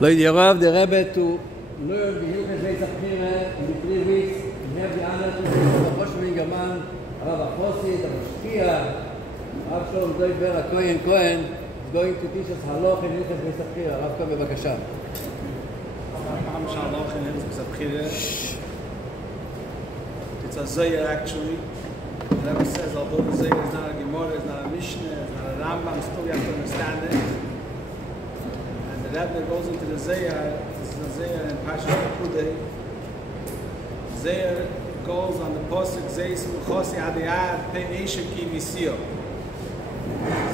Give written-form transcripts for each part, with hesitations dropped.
Lo Rav, the Rebbe, to learn the Hilchos Abchira in the 3 weeks, and have the honor to be the Rosh Gaman, Rav Achosi, the Mashkia, Rav Shalom, Dovער, הכהן, is going to teach us Hallach in Hilchos Abchira. Rav, come bevakasha. Hallach in Hilchos Abchira. It's a Zayar actually. The Rebbe says, although the Zayar is not a Gemara, it's not a Mishnah, it's not a Rambam, still you have to understand it. The Rebbe goes into the Zayar. This is the Zayar in Parashat Pekudei. Zayar goes on the pasuk Zeis Muchosi Adiyad Pe'esha Ki Visio.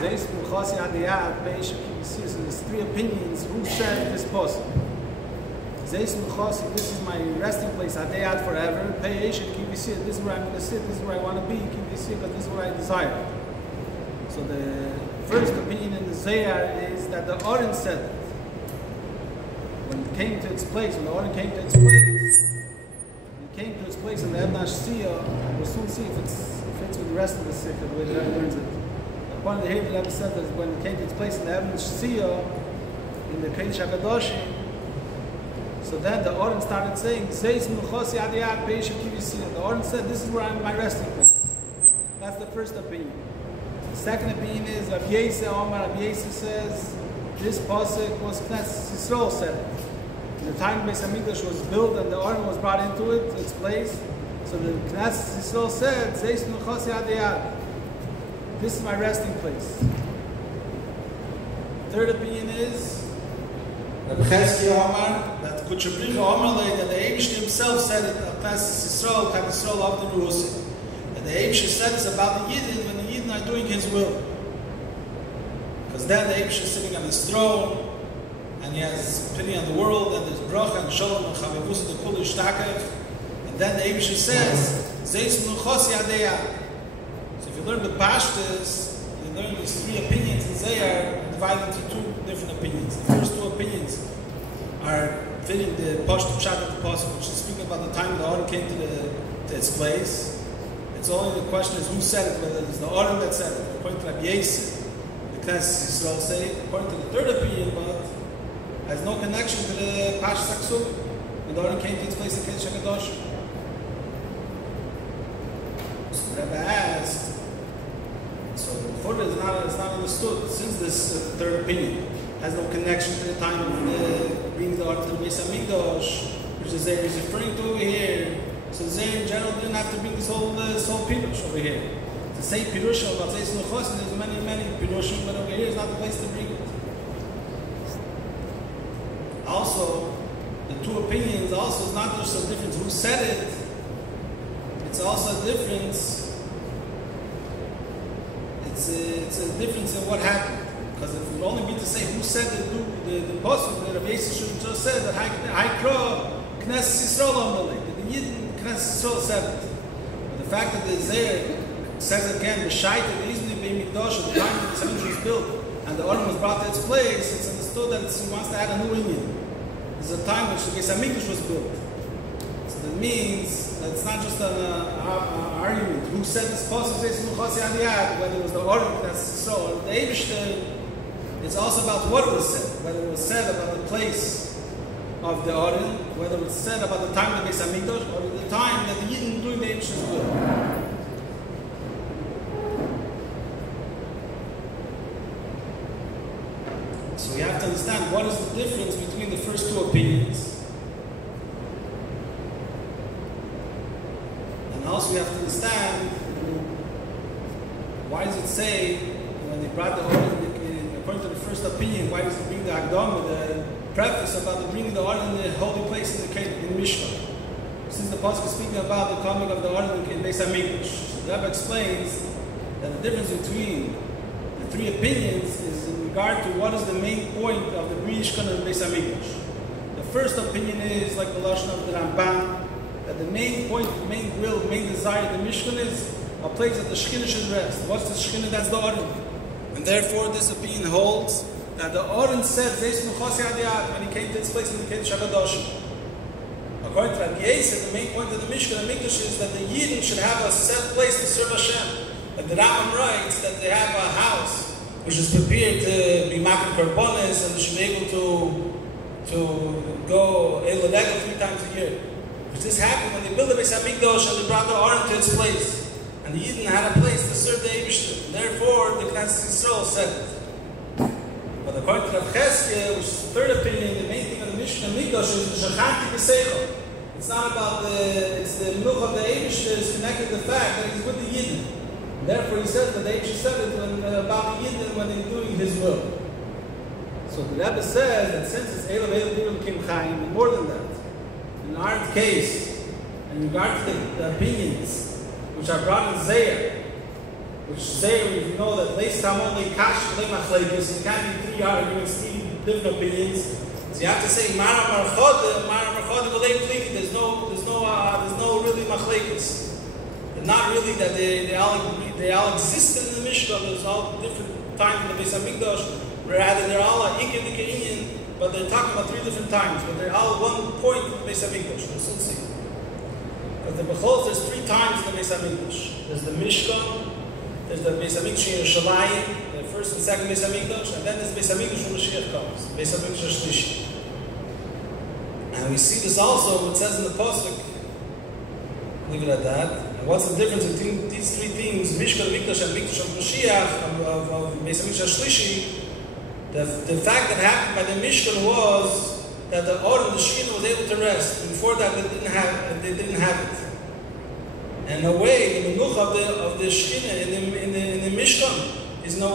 Zeis Muchosi Adiyad Pe'esha Ki Visio. So there's 3 opinions. Who said this pasuk? Zeis Muchosi, this is my resting place. Adiyad forever. Pe'esha Ki Visio. This is where I'm going to sit. This is where I want to be. Ki Visio, because this is what I desire. So the first opinion in the Zayar is that the Oren said it. When it came to its place, when the order came to its place, in the Ebnash Siyah, we'll soon see if it fits with the rest of the Sikha, the way the Rebbe learns it. One of the Hebrew Rebbe said that when it came to its place in the Ebnash Siyah, in the Kodesh HaKadoshim, so then the Oren started saying, Zeis Muchosi Adiyad Pe'esha Ki Visio. The Oren said, this is where I'm my resting place. That's the first opinion. The second opinion is, Rav Yosef Omar, Rav Yosef says, this pasuk was Knesset Yisrael said it. In the time Beis Hamikdash was built and the Aron was brought into it, its place. So the Knesset Yisrael said, Zeis Muchosi Adiyad. This is my resting place. Third opinion is that that Kuchabricha Omar that the Eibush himself said it of Knesset Yisrael, Knesset Yisrael of the Rusi. And the Eibush said it's about the Yidden when the Yidden are doing his will. Because then the Eibush is sitting on his throne, and he has pity on the world, and there's bracha and shalom and chavavus the kul ishtakach. And then the Eibush says, Zeis Muchosi Adiyad. So if you learn the Pashtus, you learn these 3 opinions in Zayar, divided into 2 different opinions. The first 2 opinions are fitting the Pashtu Pshat of the Pasuk, which is speaking about the time the Order came to its place. It's only the question is who said it, whether it's the Order that said it, according to Rabbi Yosef. Knesset Yisrael say, according to the third opinion, but has no connection to the Pash Saksub, when the Order came to its place in Kodesh HaKadosh. So the Rebbe asked, so further it's not understood, since this third opinion has no connection to the time of bringing the Order to the Beis Hamikdash, which is there is referring to over here, so Zayar in general didn't have to bring this whole Pirush over here. To say Pirush about Zeis Muchosi, there's many Pirushim, but over here is not the place to bring it. Also, the 2 opinions also is not just a difference who said it, it's also a difference, it's a difference in what happened. Because if it would only be to say who said the pasuk, that Rav Yosef should have just said that Haikra Knesset Yisrael Omrali, that the Yidden Knesset Yisrael said it. But the fact that the Zayar says again, the Shait that the Izmini Bein Mikdash, at the time that the cemetery was built and the Order was brought to its place, it's understood that he wants to add a new Indian. There's a time which the Beis Hamikdash was built. So that means that it's not just an argument. Who said this pasuk Zeis Muchosi Adiyad, whether it was the Order that's so, or the Eibush, it's also about what it was said. Whether it was said about the place of the Order, whether it was said about the time of the Beis Hamikdash, or the time that the Yidden doing the Eibush's will. So we have to understand what is the difference between the first 2 opinions. And also we have to understand why does it say, when they brought the Order, according to the first opinion, why does it bring the Agdama, the preface about the bringing the Order in the holy place in Mishkan? Since the Pasuk is speaking about the coming of the Order in Beis Hamikdash. So the Rebbe explains that the difference between the 3 opinions is in regard to what is the main point of the Mishkan and Beis Hamikdash. The first opinion is, like the Lashon of the Ramban, that the main point, the main will, the main desire of the Mishkan is a place that the Shekhinah should rest. What's the Shekhinah? That's the Aron. And therefore this opinion holds that the Aron said, Zeis Muchosi Adiyad, when he came to its place in the Kodesh HaKadosh. According to Rabbi Yosef, the main point of the Mishkan and Mikdash is that the Yidden should have a set place to serve Hashem. And the Rambam writes that they have a house which is prepared to be makar karbonis, and they should be able go Eladego 3 times a year. But this happened when they built the Beis Hamikdash and they brought the Aron to its place. And the Yidden had a place to serve the Eibishter. Therefore, the Knesset Yisrael said it. But according to Rav Cheskia, which is the third opinion, the main thing of the Mishkan Mikdash is the Shachanti B'Seichel. It's not about it's the Menuch of the Eibishter is connected to the fact that he's with the Yidden. Therefore, he says that the Eibishter said it about the Yidden when they're doing his will. So the Rebbe says that since it's Eilam Eilam Eilam Kim Chaim, and more than that, in our case, in regard to the opinions which are brought in Zayah, which Zayah we know that Leis Tamon Leikash Leimachlekes, and it can't be 3 arguments, 3 different opinions. So you have to say Mara Marchode V'Lei Pliki. There's no really Machlekes. Not really that they all existed in the Mishkan. There's all different times in the Beis Hamikdash. Rather, they're all Inyan, but they're talking about 3 different times. But they're all one point in the Beis Hamikdash. We'll soon see. But the Bechol, there's 3 times in the Beis Hamikdash. There's the Mishkan, there's the Beis Hamikdash in Yerushalayim, the first and second Beis Hamikdash, and then there's Beis Hamikdash when Mashiach comes, Beis Hamikdash Shlishi. And we see this also, what it says in the Pasuk. Leave it at that. And what's the difference between these 3 things, Mishkan, Mikdash, and Mikdash of Mashiach, of Beis Hamikdash Shlishi? The fact that happened by the Mishkan was that the Aron, the Shekhinah, was able to rest. Before that, they didn't have it. And in a way, the Menuch of the Shekhinah in the Mishkan is in a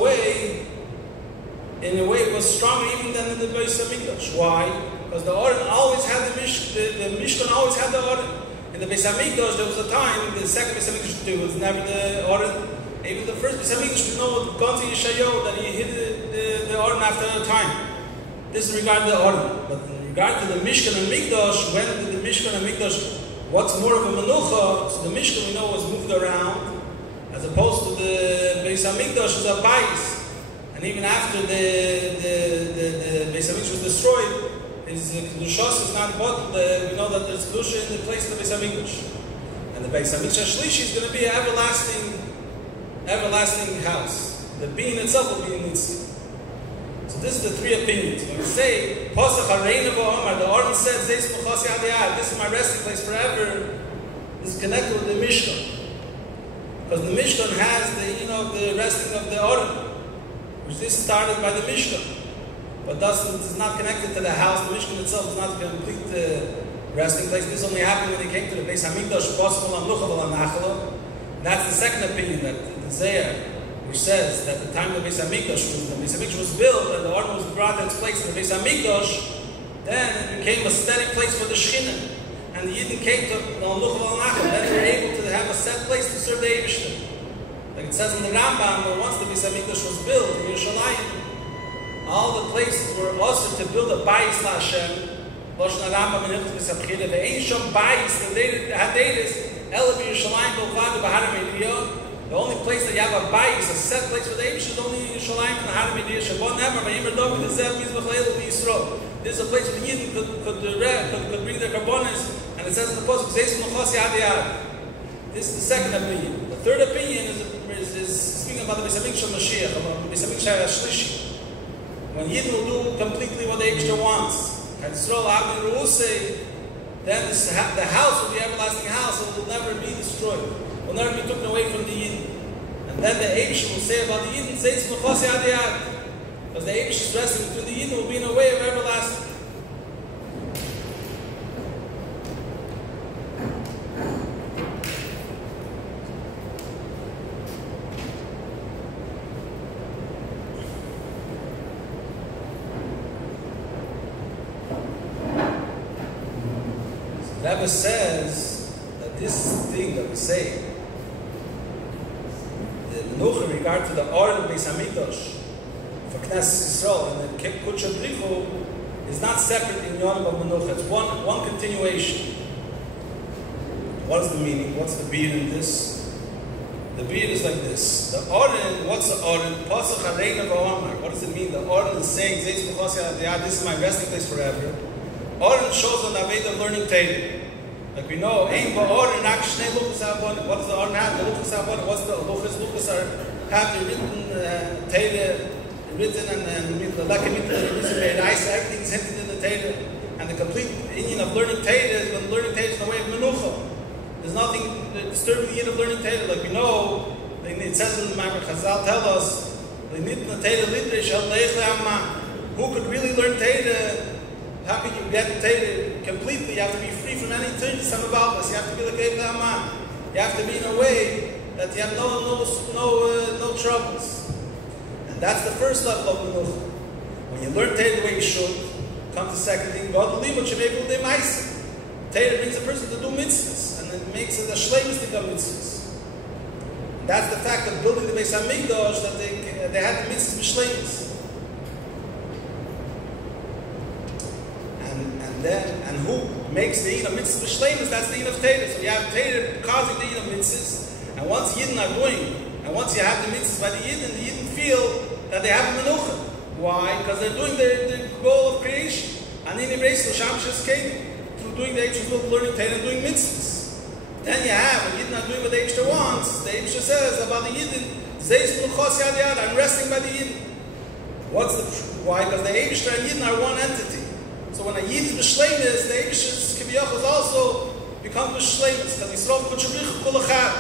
way was stronger even than in the Beis Hamikdash. Why? Because the Aron always had the Mishkan always had the Aron. In the Beis Hamikdash, there was a time, the second Beis Hamikdash there was never the Aron. Even the first Beis Hamikdash, we know gone to Yeshayahu that he hid the Aron after a time. This is regarding the Aron. But in regard to the Mishkan and Mikdash, when did the Mishkan and Mikdash, what's more of a Menucha? So the Mishkan we know was moved around, as opposed to the Beis Hamikdash was a Bais. And even after the Beis Hamikdash was destroyed, his Kedushos is not bottled. We know that there's Kedusha in the place of the Beis Hamikdash. And the Beis Hamikdash Shlishi is going to be an everlasting house. The being itself will be in Nitzvi. So this is the 3 opinions. When we say, Pasach Hareina V'Omar, the Aron said, this is my resting place forever, this is connected with the Mishkan. Because the Mishkan has the resting of the Aron, which this started by the Mishkan. But thus it is not connected to the house. The Mishkan itself is not a complete resting place. This only happened when he came to the Beis Hamikdash, that's the second opinion, that the Zayah, which says that the time the Beis Hamikdash was built and the Aron was brought in its place in the Beis Hamikdash, then it became a steady place for the Shekhinah. And the Yidden came to the Haluch V'Alnachal, then they were able to have a set place to serve the Eibishter. Like it says in the Rambam, where once the Beis Hamikdash was built in Yerushalayim, all the places were also to build a Bayis LaHashem. Lashon Rambam in Hilchos Beis Hamikdash, the Eisham Bayis, the Hadeiris, Ela B'Yerushalayim B'Ovad B'Har Meidiyah. The only place that you have a bayis, a set place for the Eibush, is only Yerushalayim and Har Meidiyah. Shabbat Never, Vayimar David, the Zev Mizbach Leil Yisrael. This is a place where Yidden could bring their karbonis, and it says in the Pasuk, Zeis Mechos Yad Yad. This is the second opinion. The third opinion is speaking about the Beis Hamikdash Mashiach, about the Beis Hamikdash Shlishi. When Yidden will do completely what the Eibush wants, and Yisrael Avin Ruusei, then the house will be an everlasting house, and will never be destroyed. Will never be taken away from the Yidden. And then the Eibush will say about the Yidden, Zeis Mechos Yad Yad. Because the Eibush is resting between the Yidden will be in a way of everlasting. The Rebbe says that this thing that we say, the Menucha in regard to the Aron Beis Hamikdash for Knesset Yisrael and the Kudsha Brichu is not separate in Yom of Menucha. It's one continuation. What is the meaning? What's the beat in this? The beat is like this. The Aron, what's the Aron? Pasach Hareina V'Omar. What does it mean? The Aron is saying, Zeis Mechos Yad Yad, this is my resting place forever. Aron shows on the Aveda of learning Torah. Like we know, Ein Ba'Aron Rak Shnei Luchos HaAvonim. What does the Aron have? The Luchos HaAvonim. What's the Luchos? Luchos have the written Torah, written and the Lekkim, everything is hinted in the Torah. disturbing the Yid of learning Torah. Like we know, it says in the Maimar Chazal tell us, who could really learn Torah? How can you get Torah completely? You have to be free from any things, some about us. You have to be like Abraham. You have to be in a way that you have no troubles. And that's the first level of Menucha. When you learn Torah the way you should, comes the second thing, God Torah brings a person to do mitzvahs, and it makes it a shleimus to do mitzvahs. That's the fact of building the Beis Hamikdash, that they had the mitzvahs b'shleimus. And who makes the Yin of mitzvahs b'shleimus? That's the Yin of Torah. So you have Torah causing the Yin of mitzvahs, and once Yidden are doing, and once you have the mitzvahs by the Yidden feel that they have a menucha. Why? Because they're doing the goal of creation. And in Ibreis L'Sham Sheskedim, through doing the Eibshter's will, learning Torah and doing mitzvahs. Then you have, when Yidden are doing what the Eibshter wants, the Eibshter says about the Yidden, Zeis Menuchos Yad Yad, I'm resting by the Yidden. Why? Because the Eibshter and Yidden are one entity. So when a Yid is b'shleimus, the Eibshter's Kiviyachos also become b'shleimus, because Yisrael Kutchabrichu Kulachad.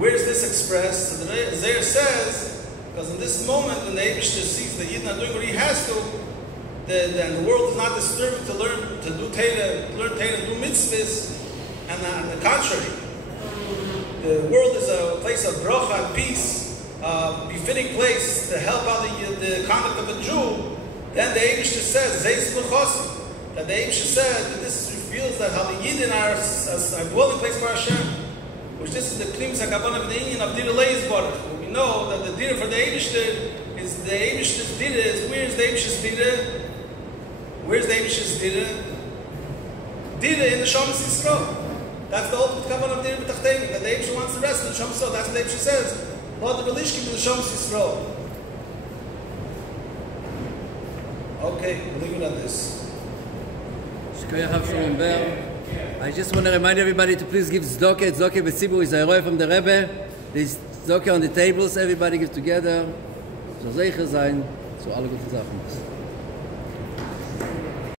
Where is this expressed? So the Zohar says, because in this moment when the Eibshter sees the Yidden are doing what he has to, and the world is not disturbed to learn Torah and do mitzvahs, and on the contrary, the world is a place of bracha and peace, a befitting place to help out the conduct of a Jew. Then the Eibshter says, Zeis L'Chosim, that the Eibshter said that this reveals that how the Yidden are a dwelling place for Hashem, which this is the Klims HaKavan of the Indian of Dira Leis Baruch. We know that the Dira for the Eibshter is the Eibshter's Dira is, where's the Eibshter's Dira? Where's the Eibshter's Dira? Dira in the Shamas Yisrael. That's the ultimate Kavan of Dira B'Tachtein, that the Eibshter wants the rest of the Shamas Yisrael. That's what the Eibshter says. Lord the Relishkim in the Shamas Yisrael. Okay, we'll leave it at this. I just want to remind everybody to please give tzedakah. Tzedakah b'tzibur is a roy from the Rebbe. There's tzedakah on the tables. Everybody give together. So zeicher sein zu alle guten Sachen.